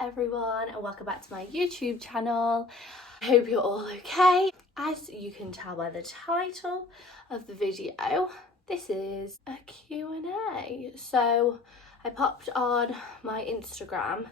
everyone and welcome back to my YouTube channel. I hope you're all okay. As you can tell by the title of the video, this is a Q&A. So I popped on my Instagram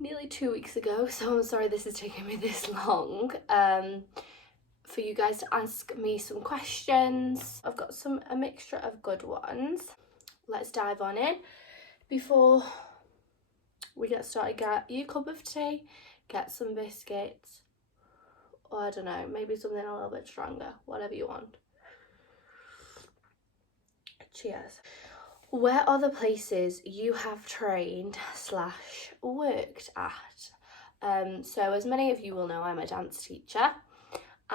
nearly 2 weeks ago, so I'm sorry this is taking me this long, for you guys to ask me some questions. I've got a mixture of good ones. Let's dive on in. Before we get started, get you a cup of tea, get some biscuits, or I don't know, maybe something a little bit stronger, whatever you want. Cheers. Where are the places you have trained / worked at? So as many of you will know, I'm a dance teacher,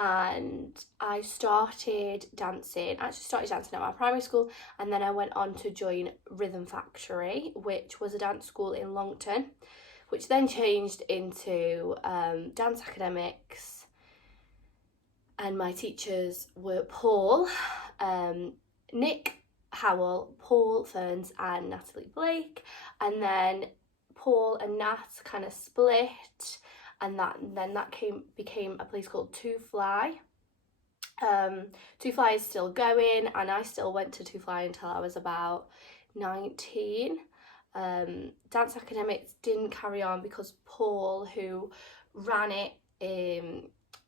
and I started dancing at my primary school, and then I went on to join Rhythm Factory, which was a dance school in Longton, which then changed into Dance Academics, and my teachers were Paul, Nick Howell, Paul Ferns and Natalie Blake, and then Paul and Nat kind of split, and then that became a place called Two Fly. Two Fly is still going, and I still went to Two Fly until I was about 19. Dance Academics didn't carry on because Paul, who ran it,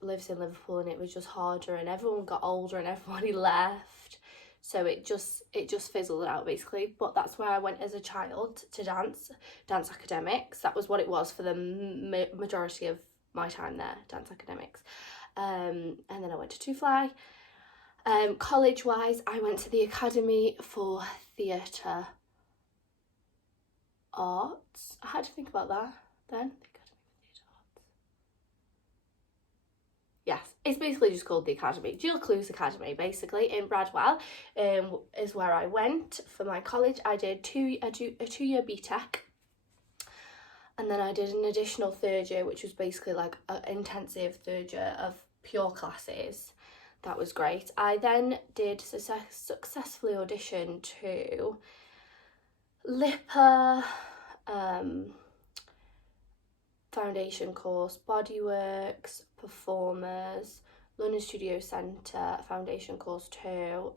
lives in Liverpool, and it was just harder, and everyone got older and everybody left, so it just fizzled out basically. But that's where I went as a child to Dance Academics. That was what it was for the majority of my time there, Dance Academics. And then I went to Two Fly. College wise, I went to the Academy for Theatre Arts. I had to think about that then. Yes, it's basically just called the Academy. Jill Clues Academy, basically, in Bradwell, is where I went for my college. I did a two-year BTEC, and then I did an additional third year, which was basically like an intensive third year of pure classes. That was great. I then did successfully audition to LIPA, foundation course, Bodyworks, Performers, London Studio Centre, foundation course too,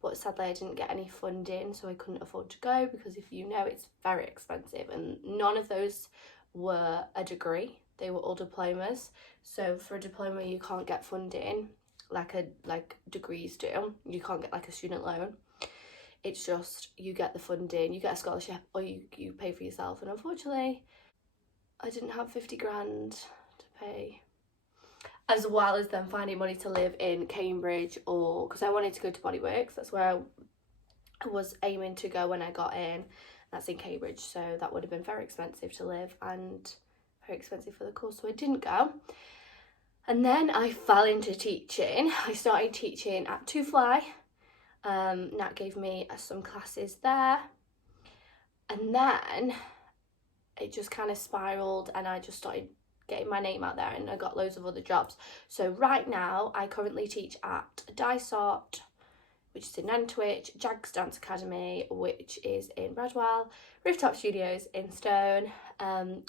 but sadly I didn't get any funding, so I couldn't afford to go, because if you know, it's very expensive, and none of those were a degree, they were all diplomas. So for a diploma you can't get funding like degrees do. You can't get like a student loan. It's just you get the funding, you get a scholarship, or you pay for yourself, and unfortunately I didn't have 50 grand to pay, as well as then finding money to live in Cambridge, or because I wanted to go to Bodyworks. That's where I was aiming to go when I got in. That's in Cambridge, so that would have been very expensive to live and very expensive for the course, so I didn't go. And then I fell into teaching. I started teaching at Two Fly. Nat gave me some classes there, and then it just kind of spiraled, and I just started getting my name out there, and I got loads of other jobs. So right now I currently teach at Dysart, which is in Nantwich, Jags Dance Academy, which is in Bradwell, Rooftop Studios in Stone,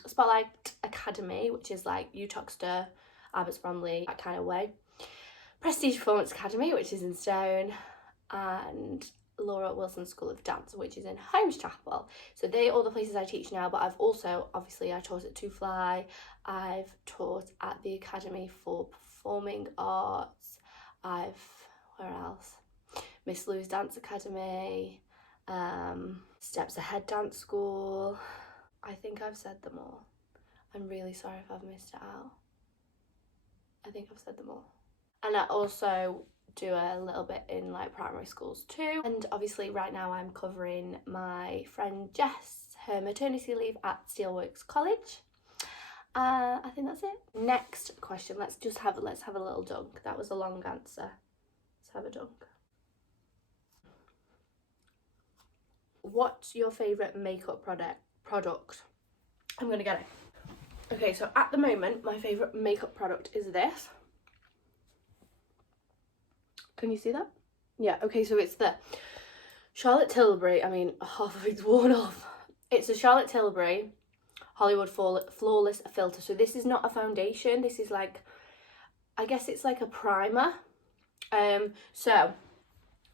Spotlight Academy, which is like Uttoxeter, Abbots Bromley, that kind of way, Prestige Performance Academy, which is in Stone, and Laura Wilson School of Dance, which is in Holmes Chapel. So they're all the places I teach now, but I've also, obviously, I taught at Two Fly, I've taught at the Academy for Performing Arts, where else? Miss Lou's Dance Academy, Steps Ahead Dance School. I think I've said them all. I'm really sorry if I've missed it out. I think I've said them all. And I also do a little bit in like primary schools too, and obviously right now I'm covering my friend Jess, her maternity leave at Steelworks College. I think that's it. Next question, let's have a little dunk. That was a long answer. Let's have a dunk. What's your favourite makeup product? I'm gonna get it. Okay, so at the moment my favourite makeup product is this. Can you see that? Yeah, okay, so it's the Charlotte Tilbury. I mean, half of it's worn off. It's a Charlotte Tilbury Hollywood Flawless Filter. So this is not a foundation, this is like, I guess it's like a primer. So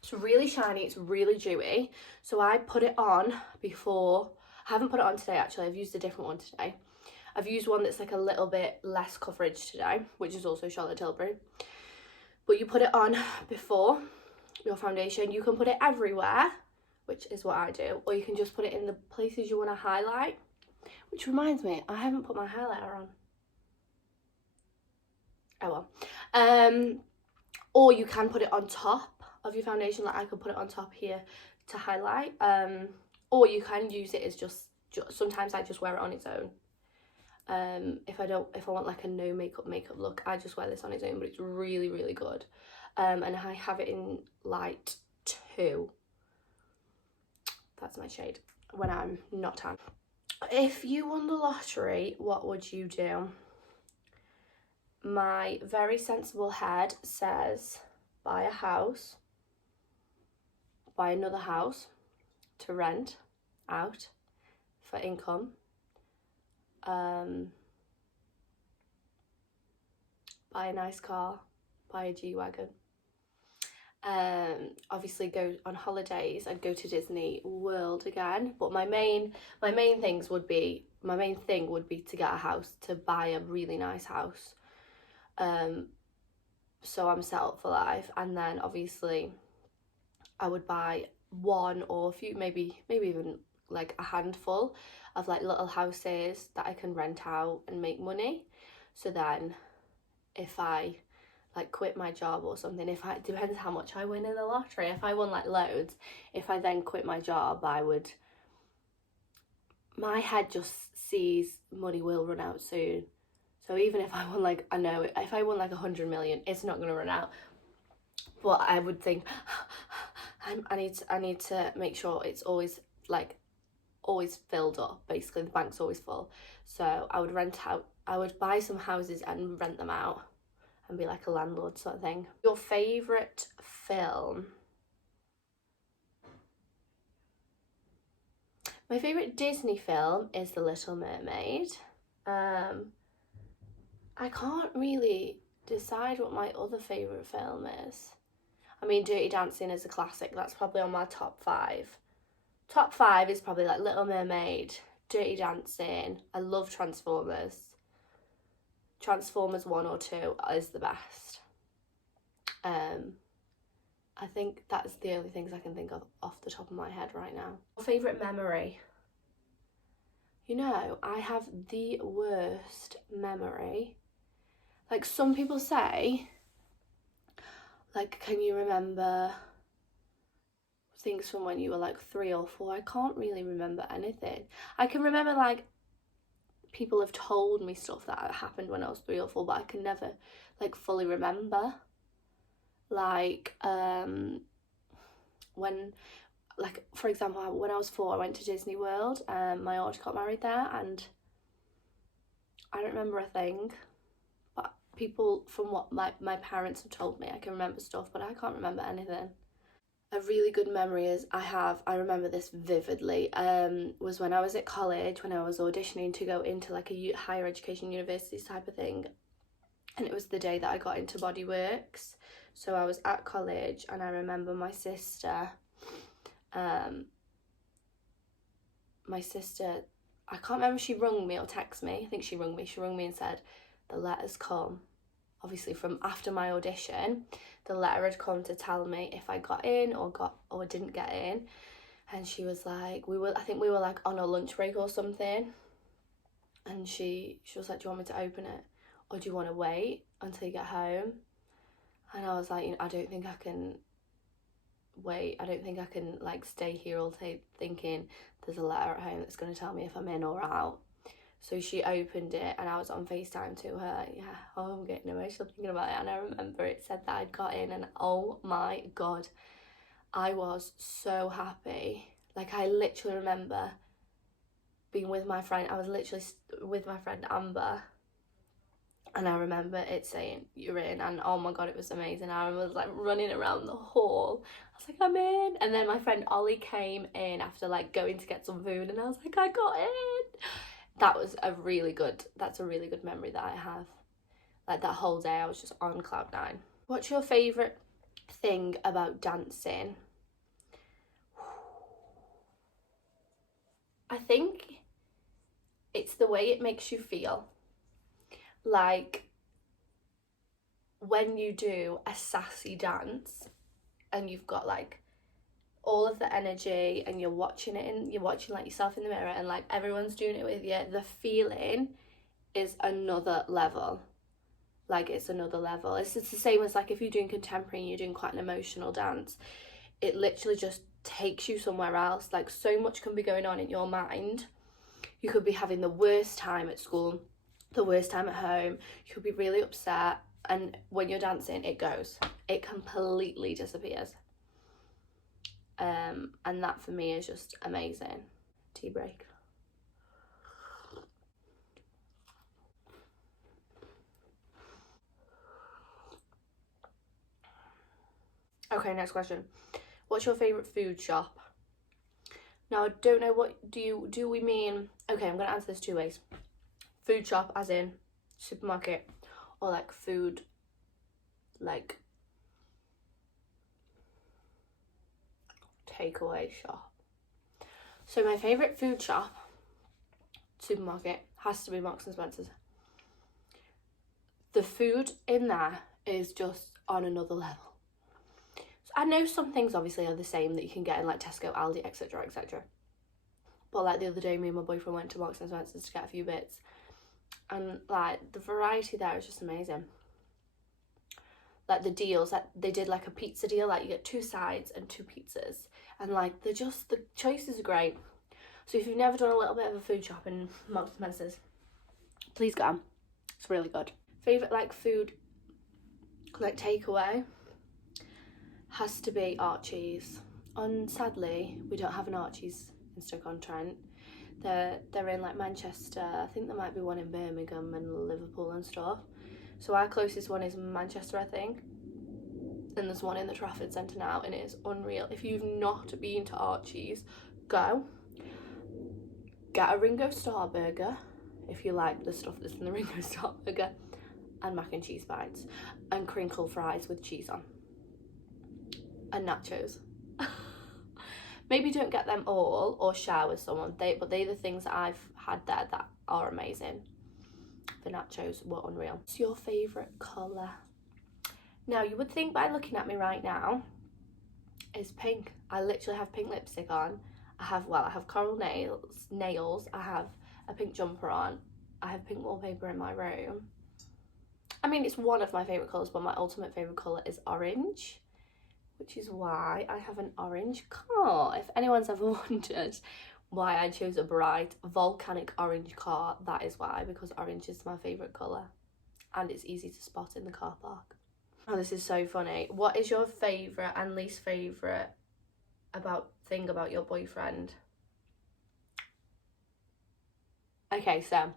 it's really shiny, it's really dewy. So I put it on before. I haven't put it on today actually, I've used a different one today. I've used one that's like a little bit less coverage today, which is also Charlotte Tilbury. But you put it on before your foundation. You can put it everywhere, which is what I do, or you can just put it in the places you want to highlight. Which reminds me, I haven't put my highlighter on. Oh well. Or you can put it on top of your foundation, like I could put it on top here to highlight. Or you can use it as just sometimes I just wear it on its own. If I want like a no makeup look, I just wear this on its own, but it's really, really good. And I have it in light 2. That's my shade when I'm not tan. If you won the lottery, what would you do? My very sensible head says buy a house, buy another house to rent out for income, buy a nice car, buy a G-Wagon, obviously go on holidays and go to Disney World again. But my main thing would be to get a house, to buy a really nice house, so I'm set up for life. And then obviously I would buy one or a few, maybe even like a handful of like little houses that I can rent out and make money. So then if I like quit my job or something, depends how much I win in the lottery. If I won like loads, if I then quit my job, my head just sees money will run out soon. So even if I won like, if I won like 100 million, it's not going to run out. But I would think, I need to make sure it's always filled up. Basically, the bank's always full. So I would buy some houses and rent them out and be like a landlord sort of thing. Your favourite film? My favourite Disney film is The Little Mermaid. I can't really decide what my other favourite film is. I mean, Dirty Dancing is a classic. That's probably on my top 5. Top 5 is probably like Little Mermaid, Dirty Dancing. I love Transformers. Transformers 1 or 2 is the best. I think that's the only things I can think of off the top of my head right now. Favourite memory? You know, I have the worst memory. Like, some people say, like, can you remember things from when you were like 3 or 4? I can't really remember anything. I can remember like people have told me stuff that happened when I was 3 or 4, but I can never like fully remember. Like when, like for example, when I was 4, I went to Disney World and my aunt got married there, and I don't remember a thing. But people, from what my parents have told me, I can remember stuff, but I can't remember anything. A really good memory I remember this vividly, was when I was at college, when I was auditioning to go into like a higher education university type of thing, and it was the day that I got into Bodyworks. So I was at college, and I remember my sister, I can't remember if she rung me or texted me. I think she rung me and said the letter's come. Obviously from after my audition, the letter had come to tell me if I got in or didn't get in. And she was like, I think we were like on a lunch break or something, and she was like, do you want me to open it, or do you want to wait until you get home? And I was like, I don't think I can wait. I don't think I can like stay here all day thinking there's a letter at home that's going to tell me if I'm in or out. So she opened it, and I was on FaceTime to her. Yeah, oh, I'm getting emotional thinking about it. And I remember it said that I'd got in, and oh my God, I was so happy. Like, I literally remember being with my friend. I was literally with my friend Amber, and I remember it saying you're in, and oh my God, it was amazing. I was like running around the hall. I was like, I'm in. And then my friend Ollie came in after like going to get some food, and I was like, I got in. that's a really good memory that I have. Like that whole day I was just on cloud nine. What's your favourite thing about dancing? I think it's the way it makes you feel. Like when you do a sassy dance and you've got like all of the energy and you're watching like yourself in the mirror and like everyone's doing it with you, the feeling is another level. Like it's another level. It's just the same as like if you're doing contemporary and you're doing quite an emotional dance, it literally just takes you somewhere else. Like so much can be going on in your mind. You could be having the worst time at school, the worst time at home, you could be really upset, and when you're dancing it completely disappears. And that for me is just amazing. Tea break. Okay, next question. What's your favourite food shop? Now, I don't know, what do we mean? Okay, I'm going to answer this two ways. Food shop as in supermarket, or like food, like takeaway shop. So my favourite food shop, supermarket, has to be Marks and Spencer's. The food in there is just on another level. I know some things obviously are the same that you can get in like Tesco, Aldi, etc, etc. But like the other day, me and my boyfriend went to Marks and Spencer's to get a few bits, and like the variety there is just amazing. Like the deals, like they did like a pizza deal, like you get 2 sides and 2 pizzas, and like the choices are great. So if you've never done a little bit of a food shop in Marks and Spencer's, please go. It's really good. Favourite like food, like takeaway, has to be Archie's. Sadly, we don't have an Archie's in Stoke-on-Trent. They're in like Manchester. I think there might be one in Birmingham and Liverpool and stuff. So our closest one is Manchester, I think. And there's one in the Trafford Centre now, and it is unreal. If you've not been to Archie's, go. Get a Ringo Starr burger, if you like the stuff that's in the Ringo Starr burger, and mac and cheese bites, and crinkle fries with cheese on. And nachos. Maybe don't get them all or share with someone, but they're the things that I've had there that are amazing. The nachos were unreal. What's your favourite colour? Now you would think by looking at me right now is pink. I literally have pink lipstick on. I have coral nails, I have a pink jumper on, I have pink wallpaper in my room. I mean, it's one of my favourite colours, but my ultimate favourite colour is orange, which is why I have an orange car. If anyone's ever wondered why I chose a bright volcanic orange car, that is why, because orange is my favourite colour and it's easy to spot in the car park. Oh, this is so funny. What is your favourite and least favourite thing about your boyfriend? Okay, so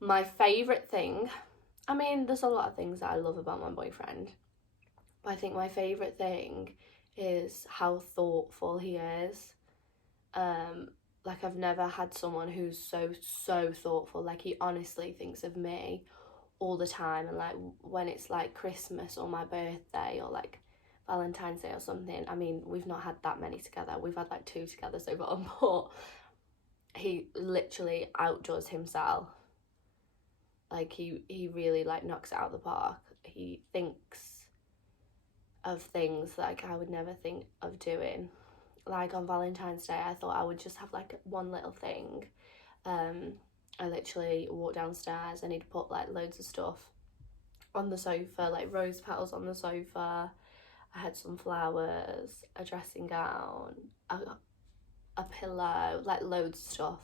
my favourite thing, I mean, there's a lot of things that I love about my boyfriend, but I think my favourite thing is how thoughtful he is. Like I've never had someone who's so thoughtful. Like he honestly thinks of me all the time, and like when it's like Christmas or my birthday or like Valentine's Day or something, I mean, we've not had that many together, we've had like 2 together so far, but he literally outdoes himself. Like he really like knocks it out of the park. He thinks of things like I would never think of doing. Like on Valentine's Day, I thought I would just have like one little thing. I literally walked downstairs and he'd put like loads of stuff on the sofa, like rose petals on the sofa. I had some flowers, a dressing gown, a pillow, like loads of stuff.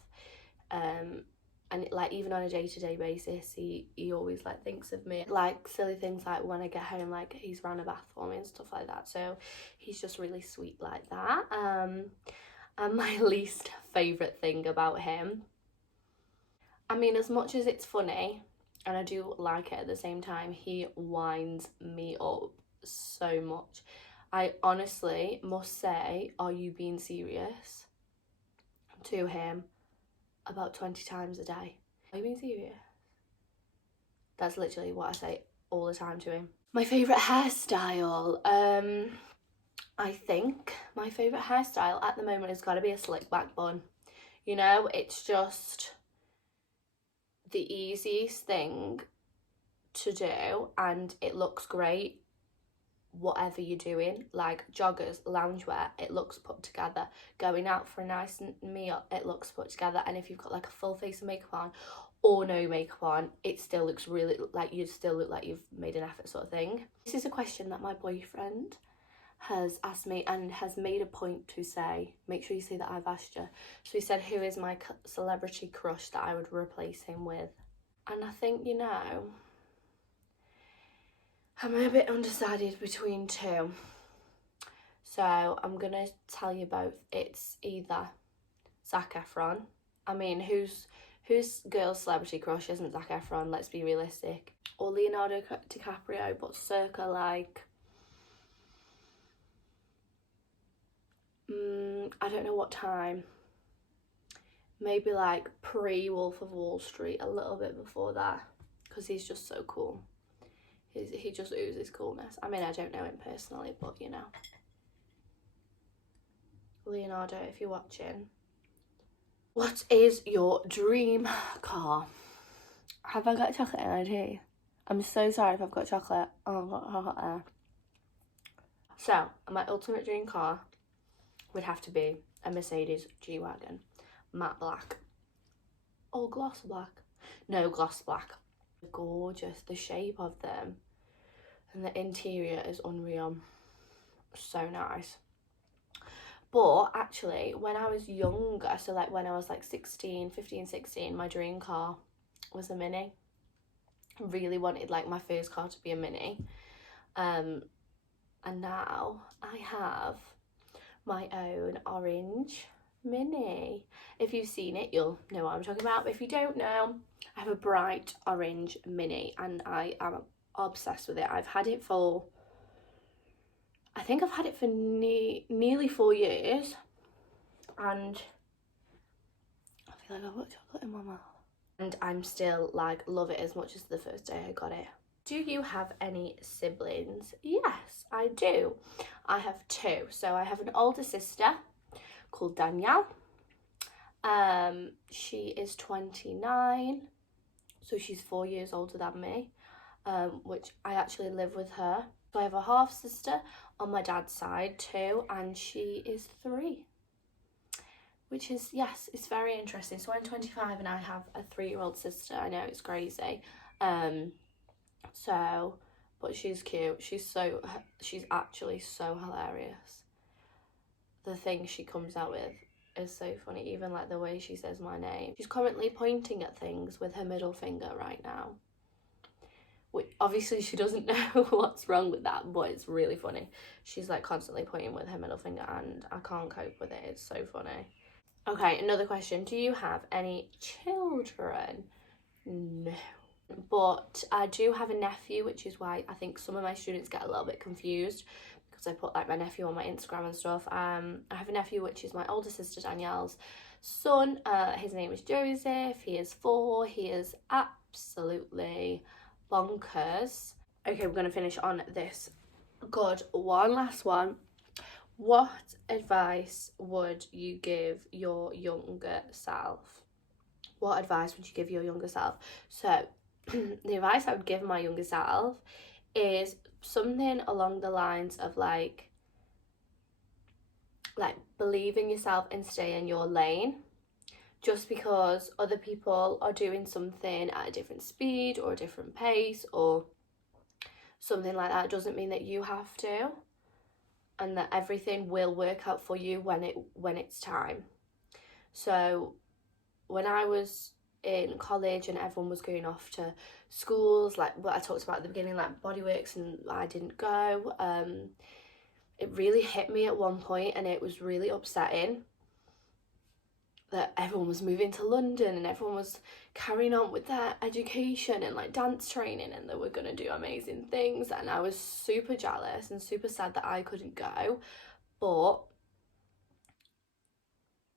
And like even on a day-to-day basis, he always like thinks of me. Like silly things like when I get home, like he's ran a bath for me and stuff like that. So he's just really sweet like that. And my least favourite thing about him, I mean, as much as it's funny and I do like it at the same time, he winds me up so much. I honestly must say, are you being serious? To him about 20 times a day. Are you being serious? That's literally what I say all the time to him. My favourite hairstyle, I think my favourite hairstyle at the moment has got to be a slick back bun. You know, it's just the easiest thing to do and it looks great whatever you're doing, like joggers, loungewear, it looks put together. Going out for a nice meal, it looks put together. And if you've got like a full face of makeup on or no makeup on, it still looks really like you still look like you've made an effort, sort of thing. This is a question that my boyfriend has asked me and has made a point to say, make sure you say that I've asked you. So he said, who is my celebrity crush that I would replace him with? And I think, you know, I'm a bit undecided between two. So I'm going to tell you both. It's either Zac Efron. I mean, whose girl's celebrity crush isn't Zac Efron? Let's be realistic. Or Leonardo DiCaprio, but circa like... I don't know what time. Maybe like pre-Wolf of Wall Street, a little bit before that. Because he's just so cool. He just oozes coolness. I mean, I don't know him personally, but you know. Leonardo, if you're watching. What is your dream car? Have I got chocolate in my tea? I'm so sorry if I've got chocolate. Oh, I've got hot air. So, my ultimate dream car would have to be a Mercedes G-Wagon. Matte black. Or gloss black. No, gloss black. Gorgeous. The shape of them. And the interior is unreal. So nice. But actually, when I was younger, so like when I was like 15, 16, my dream car was a Mini. I really wanted like my first car to be a Mini. And now I have my own orange Mini. If you've seen it, you'll know what I'm talking about. But if you don't know, I have a bright orange Mini and I am obsessed with it. I've had it for, I think I've had it for nearly 4 years, and I feel like I've got chocolate in my mouth. And I'm still like, love it as much as the first day I got it. Do you have any siblings? Yes, I do. I have two. So I have an older sister called Danielle. She is 29, so she's 4 years older than me. Which I actually live with her. So I have a half sister on my dad's side too, and she is 3, which is, yes, it's very interesting. So I'm 25 and I have a 3-year-old sister. I know, it's crazy. But she's cute. She's actually so hilarious. The things she comes out with is so funny. Even like the way she says my name. She's currently pointing at things with her middle finger right now. Which obviously she doesn't know what's wrong with that, but it's really funny. She's like constantly pointing with her middle finger and I can't cope with it. It's so funny. Okay, another question. Do you have any children? No. But I do have a nephew, which is why I think some of my students get a little bit confused because I put like my nephew on my Instagram and stuff. I have a nephew, which is my older sister Danielle's son. His name is Joseph. He is 4. He is absolutely bonkers. Okay, we're gonna finish on this good one last one. What advice would you give your younger self? What advice would you give your younger self? So the advice I would give my younger self is something along the lines of like believe in yourself and stay in your lane. Just because other people are doing something at a different speed or a different pace or something like that doesn't mean that you have to, and that everything will work out for you when it's time. So when I was in college and everyone was going off to schools, like what I talked about at the beginning, like Bodyworks, and I didn't go, it really hit me at one point and it was really upsetting that everyone was moving to London and everyone was carrying on with their education and like dance training and they were going to do amazing things, and I was super jealous and super sad that I couldn't go. But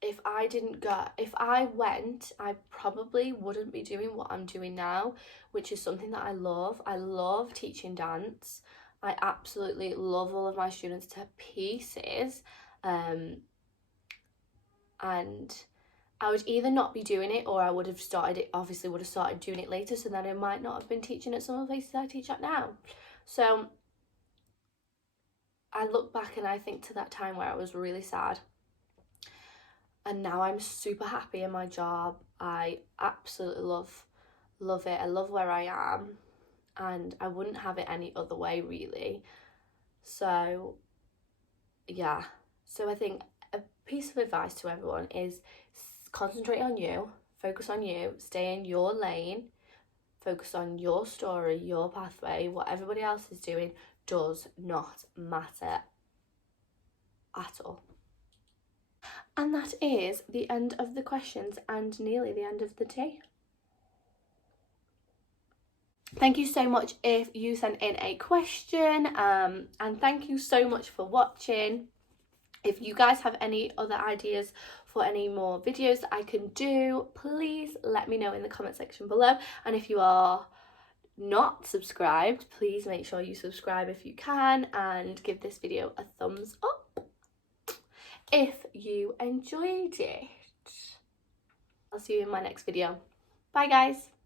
if I went, I probably wouldn't be doing what I'm doing now, which is something that I love. I love teaching dance. I absolutely love all of my students to pieces. And I would either not be doing it, or I would have started it, obviously would have started doing it later, so then I might not have been teaching at some of the places I teach at now. So I look back and I think to that time where I was really sad, and now I'm super happy in my job. I absolutely love it. I love where I am, and I wouldn't have it any other way, really. So yeah, so I think a piece of advice to everyone is concentrate on you, focus on you, stay in your lane, focus on your story, your pathway. What everybody else is doing does not matter at all. And that is the end of the questions and nearly the end of the tea. Thank you so much if you sent in a question, and thank you so much for watching. If you guys have any other ideas for any more videos that I can do, please let me know in the comment section below. And if you are not subscribed, please make sure you subscribe if you can, and give this video a thumbs up if you enjoyed it. I'll see you in my next video. Bye guys.